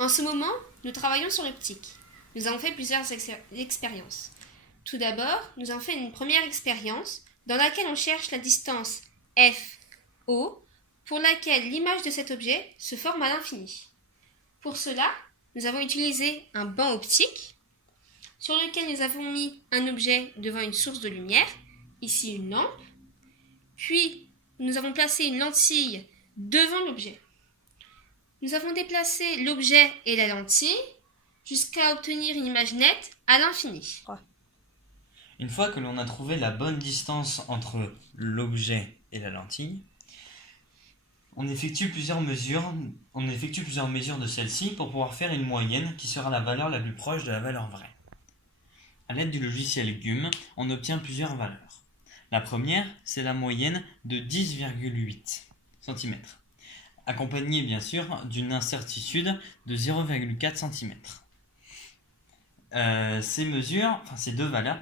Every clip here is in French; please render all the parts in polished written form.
En ce moment, nous travaillons sur l'optique. Nous avons fait plusieurs expériences. Tout d'abord, nous avons fait une première expérience dans laquelle on cherche la distance FO pour laquelle l'image de cet objet se forme à l'infini. Pour cela, nous avons utilisé un banc optique sur lequel nous avons mis un objet devant une source de lumière, ici une lampe, puis nous avons placé une lentille devant l'objet. Nous avons déplacé l'objet et la lentille jusqu'à obtenir une image nette à l'infini. Une fois que l'on a trouvé la bonne distance entre l'objet et la lentille, on effectue plusieurs mesures de celle-ci pour pouvoir faire une moyenne qui sera la valeur la plus proche de la valeur vraie. À l'aide du logiciel GUM, on obtient plusieurs valeurs. La première, c'est la moyenne de 10,8 cm, accompagnée bien sûr d'une incertitude de 0,4 cm. Ces deux valeurs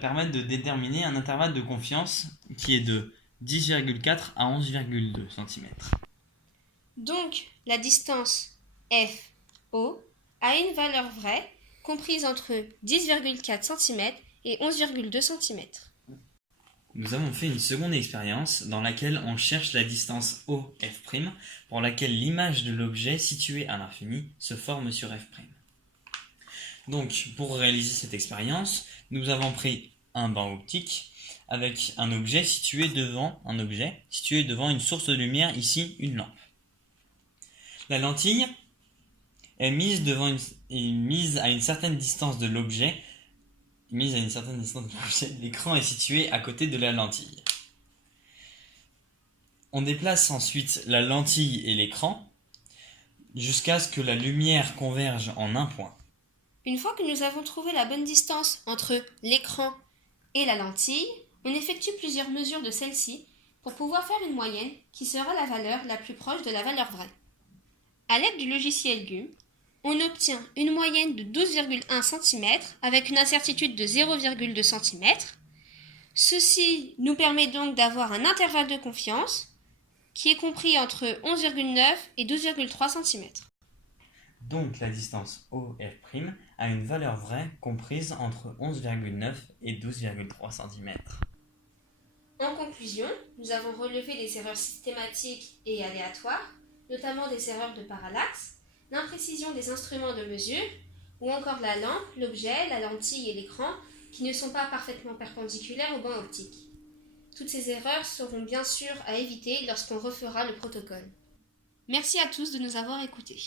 permettent de déterminer un intervalle de confiance qui est de 10,4 à 11,2 cm. Donc, la distance FO a une valeur vraie comprise entre 10,4 cm et 11,2 cm. Nous avons fait une seconde expérience dans laquelle on cherche la distance OF' pour laquelle l'image de l'objet situé à l'infini se forme sur F'. Donc, pour réaliser cette expérience, nous avons pris un banc optique avec un objet situé devant une source de lumière, ici une lampe. La lentille est mise à une certaine distance de l'objet. L'écran est situé à côté de la lentille. On déplace ensuite la lentille et l'écran jusqu'à ce que la lumière converge en un point. Une fois que nous avons trouvé la bonne distance entre l'écran et la lentille, on effectue plusieurs mesures de celle-ci pour pouvoir faire une moyenne qui sera la valeur la plus proche de la valeur vraie. À l'aide du logiciel GUM, on obtient une moyenne de 12,1 cm avec une incertitude de 0,2 cm. Ceci nous permet donc d'avoir un intervalle de confiance qui est compris entre 11,9 et 12,3 cm. Donc la distance OF' a une valeur vraie comprise entre 11,9 et 12,3 cm. En conclusion, nous avons relevé des erreurs systématiques et aléatoires, notamment des erreurs de parallaxe, l'imprécision des instruments de mesure, ou encore la lampe, l'objet, la lentille et l'écran qui ne sont pas parfaitement perpendiculaires au banc optique. Toutes ces erreurs seront bien sûr à éviter lorsqu'on refera le protocole. Merci à tous de nous avoir écoutés.